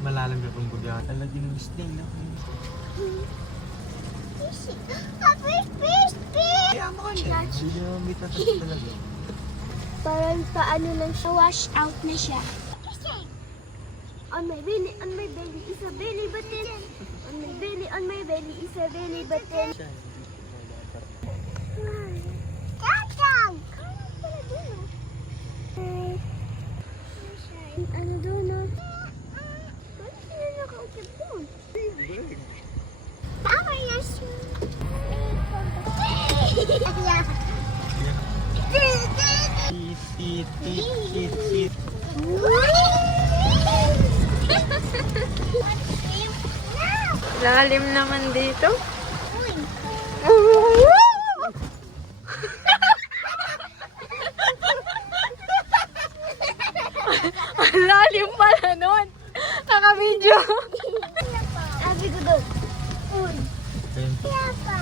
Malalim na kung buga. Talaga yung snail na. Fish! Kaya mo ka niya. Hindi naman may tatas talaga. Parang paano lang siya, wash out na siya. On my belly is a belly button. On my belly is a belly button. Kakang! Ano doon, no? Bakit sila nakaukit doon? Tama yan siya. Sit. Lalim naman dito. Ang lalim pala nun. Naka-video. Sabi ko doon. Uy. Ayun. Kaya pa.